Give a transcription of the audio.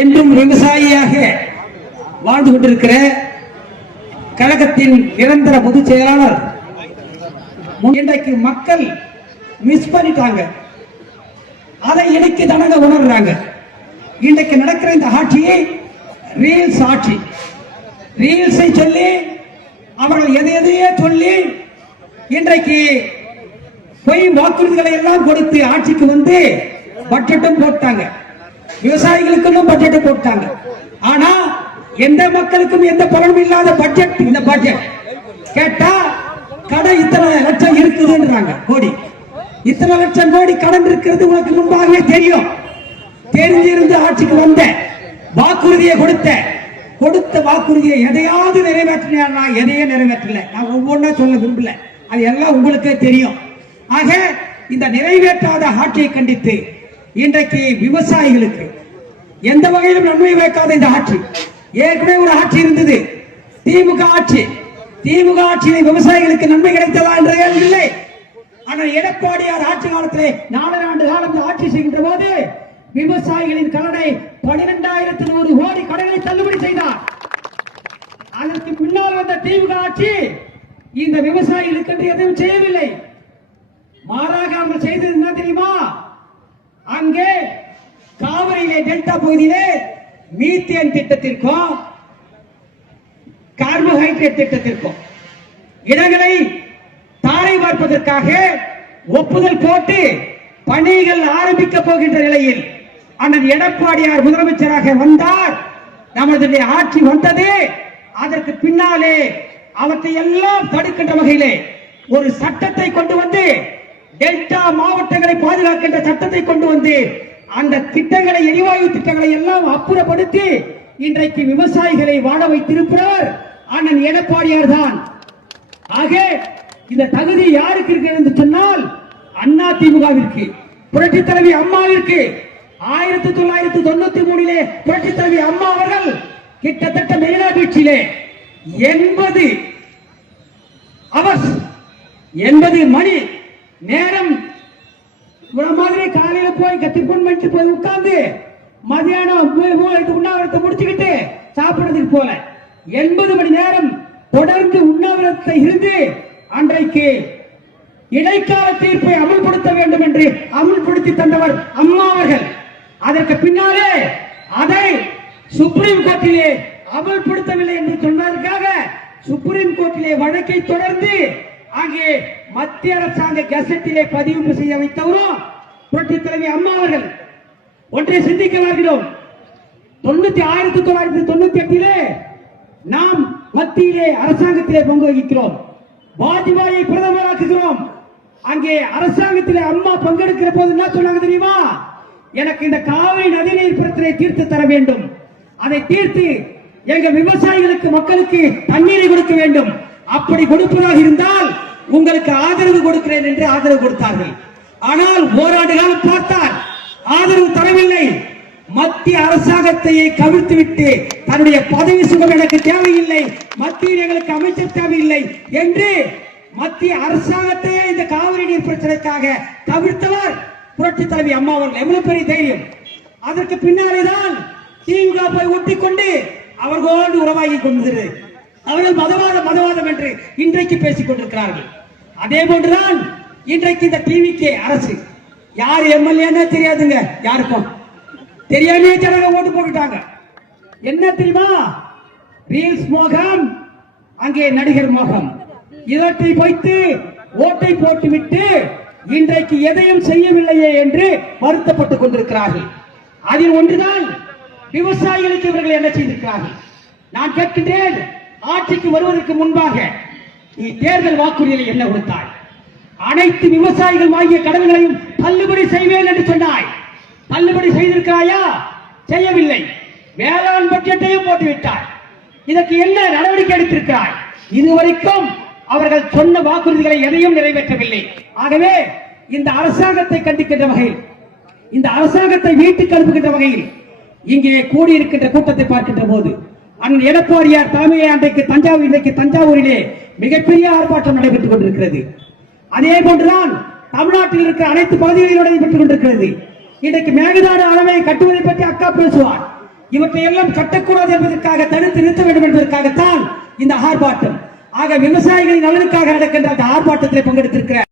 என்றும் விவசாயியாக வாழ்ந்து கொண்டிருக்கிற கழகத்தின் நிரந்தர பொதுச் செயலாளர் இன்றைக்கு மக்கள் மிஸ் பண்ணிட்டாங்க. அதை இன்னைக்கு தானங்க உணர்றாங்க. இன்றைக்கு நடக்கிற இந்த ஆட்சியை ரீல்ஸ் ஆட்சி, ரீல்ஸை சொல்லி அவர்கள் எதையே சொல்லி இன்றைக்கு பொய் வாக்குறுதிகளை எல்லாம் கொடுத்து ஆட்சிக்கு வந்து பட்ஜெட்டும் போட்டாங்க. விவசாயிகளுக்கும் பட்ஜெட் போட்டாங்க. ஆனா எந்த மக்களுக்கும் எந்த பலனும் இல்லாத பட்ஜெட் இந்த பட்ஜெட். கேட்டா கடன் இத்தனை லட்சம் இருக்குதுன்றாங்க. கோடி இத்தனை லட்சம் கோடி கடன் இருக்கிறது உனக்கு முன்பாகவே தெரியும். தெரிஞ்சிருந்து ஆட்சிக்கு வந்த வாக்குறுதியை கொடுத்த வாக்குறுதியை எதையாவது நிறைவேற்றினா எதையே நிறைவேற்றல. நான் ஒவ்வொன்றா சொல்ல விரும்பல, அது எல்லாம் உங்களுக்கே தெரியும். ஆக இந்த நிறைவேற்றாத ஆட்சியை கண்டித்து இன்றைக்கு விவசாயிகளுக்கு எந்த வகையிலும் நன்மை வைக்காத இந்த ஆட்சி. ஏற்கனவே ஒரு ஆட்சி இருந்தது, திமுக ஆட்சி. திமுக ஆட்சியிலே விவசாயிகளுக்கு நன்மை கிடைத்ததா என்ற கேள்வி இல்லை. ஆனால் எடப்பாடியார் ஆட்சி காலத்திலே 4 ஆண்டு காலம் ஆட்சி செய்கின்ற போது விவசாயிகளின் கடனை 12,100 கோடி கடனை தள்ளுபடி செய்தார். அதற்கு பின்னால் வந்த திமுக ஆட்சி இந்த விவசாயிகளுக்கு என்று எதுவும் செய்யவில்லை. மாறாக அவங்க செய்தது என்ன தெரியுமா? அங்கே காவிரியிலே டெல்டா பகுதியிலே மீத்தேன் திட்டத்திற்கும் கார்போஹைட்ரேட் திட்டத்திற்கும் இடங்களை தாரை பார்ப்பதற்காக ஒப்புதல் போட்டு பணிகள் ஆரம்பிக்க போகின்ற நிலையில் அண்ணன் எடப்பாடியார் முதலமைச்சராக வந்தார். நமது ஆட்சி வந்தது. அதற்கு பின்னாலே அவற்றை எல்லாம் தடுக்கின்ற வகையிலே ஒரு சட்டத்தை கொண்டு வந்து டெல்டா மாவட்டங்களை பாதுகாக்கின்ற சட்டத்தை கொண்டு வந்து அந்த திட்டங்களை, எரிவாயு திட்டங்களை எல்லாம் அப்புறப்படுத்தி இன்றைக்கு விவசாயிகளை வாழ வைத்திருக்கிறார் அண்ணன் எடப்பாடியார் தான். ஆக இந்த தகுதி யாருக்கு இருக்கிறது என்று சொன்னால் அண்ணா திமுகவிற்கு, புரட்சி தலைவி அம்மாவிற்கு. 1993 புரட்சி தலைவி அம்மா அவர்கள் கிட்டத்தட்ட மெரினா பீச்சிலே 80 மணி நேரம் மாதிரி காலையில போய் டிஃபன் பண்ணிட்டு போய் உட்கார்ந்து மதியானம் உண்ணாவிரத்தை முடிச்சுக்கிட்டு சாப்பிடுறதுக்கு போல 80 மணி நேரம் தொடர்ந்து உண்ணாவிரத்தை இருந்து அன்றைக்கு இடைக்கால தீர்ப்பை அமல்படுத்த வேண்டும் என்று அமல்படுத்தி தந்தவர் அம்மா அவர்கள். அதற்கு பின்னாலே அதை சுப்ரீம் கோர்ட்டிலே அமல்படுத்தவில்லை என்று சொன்னதற்காக சுப்ரீம் கோர்ட்டிலே வழக்கை தொடர்ந்து அங்கே மத்திய அரசாங்க கெசட்டிலே பதிவு செய்ய வைத்தவரும் புரட்சி தலைவி அம்மா அவர்கள். ஒன்றை சிந்திக்க வருகிறோம். 1998 நாம் மத்தியிலே அரசாங்கத்திலே பங்கு வகிக்கிறோம். வாஜ்பாயை பிரதமராக்குகிறோம். அங்கே அரசாங்கத்திலே அம்மா பங்கெடுக்கிற போது என்ன சொன்னாங்க தெரியுமா? எனக்கு இந்த காவிரி நதிநீர் பிரச்சனை தீர்த்து தர வேண்டும். அதை தீர்த்து எங்க விவசாயிகளுக்கு, மக்களுக்கு தண்ணீரை கொடுக்க வேண்டும். அப்படி கொடுப்பதாக இருந்தால் உங்களுக்கு ஆதரவு கொடுக்கிறேன் என்று ஆதரவு கொடுத்தார்கள். ஆனால் ஓராண்டு காலம் பார்த்தார், ஆதரவு தரவில்லை. மத்திய அரசாங்கத்தையே கவிழ்த்து விட்டு தன்னுடைய பதவி சுகம் எனக்கு தேவையில்லை, மத்தியில் எங்களுக்கு அமைச்சர் தேவையில்லை என்று மத்திய அரசாங்கத்தையே இந்த காவிரி நீர் பிரச்சனைக்காக தவிர்த்தவர் புரட்சி தலைவி அம்மா அவர்கள். எவ்வளவு பெரிய தைரியம்! அதற்கு பின்னாலேதான் திமுக போய் ஒட்டிக்கொண்டு அவர்களோடு உறவாகி கொண்டிருக்கிறது. அவர்கள் மதவாதம் என்று இன்றைக்கு பேசிக் கொண்டிருக்கிறார்கள். அதே போன்றுதான் இன்றைக்கு இந்த டிவிகே அரசு. யார் எம்எல்ஏன்னு தெரியாதுங்க, யாருக்கும் தெரியாமே ஜனங்க ஓட்டு போட்டுட்டாங்க. என்ன தெரியுமா? ரீல்ஸ் மோகம், அங்கே நடிகர் மோகம், இதற்றை வைத்து ஓட்டை போட்டுவிட்டு இன்றைக்கு எதையும் செய்யவில்லையே என்று வருத்தப்பட்டுக் கொண்டிருக்கிறார்கள். அதில் ஒன்றுதான் விவசாயிகளுக்கு இவர்கள் என்ன செய்திருக்கிறார்கள். நான் கேட்கின்றேன், ஆட்சிக்கு வருவதற்கு முன்பாக நீ தேர்தல் வாக்குறுதிகளை என்ன கொடுத்தாய்? அனைத்து விவசாயிகள் வாங்கிய கடன்களையும் தள்ளுபடி செய்வேன் என்று சொன்னாய். தள்ளுபடி செய்திருக்கிறாயா? செய்யவில்லை. வேளாண் பட்ஜெட்டையும் போட்டுவிட்டாய். இதற்கு என்ன நடவடிக்கை எடுத்திருக்கிறாய்? இதுவரைக்கும் அவர்கள் சொன்ன வாக்குறுதிகளை எதையும் நிறைவேற்றவில்லை. ஆகவே இந்த அரசாங்கத்தை கண்டிக்கின்ற வகையில், இந்த அரசாங்கத்தை வீட்டுக்கு அனுப்புகின்ற வகையில் இங்கே கூடியிருக்கின்ற கூட்டத்தை பார்க்கின்ற போது அண்ணன் எடப்பாடியார் தலைமையை அன்றைக்கு தஞ்சாவூரிலே மிகப்பெரிய ஆர்ப்பாட்டம் நடைபெற்றுக் கொண்டிருக்கிறது. அதே போன்றுதான் தமிழ்நாட்டில் இருக்கிற அனைத்து பகுதிகளிலும் நடைபெற்றுக் கொண்டிருக்கிறது. இன்றைக்கு மேகதாடு அணையை கட்டுவதை பற்றி அக்கா பேசுவார். இவற்றை எல்லாம் கட்டக்கூடாது என்பதற்காக தடுத்து நிறுத்த வேண்டும் என்பதற்காகத்தான் இந்த ஆர்ப்பாட்டம். ஆக விவசாயிகளின் நலனுக்காக நடக்கின்ற அந்த ஆர்ப்பாட்டத்தில் பங்கெடுத்திருக்கிற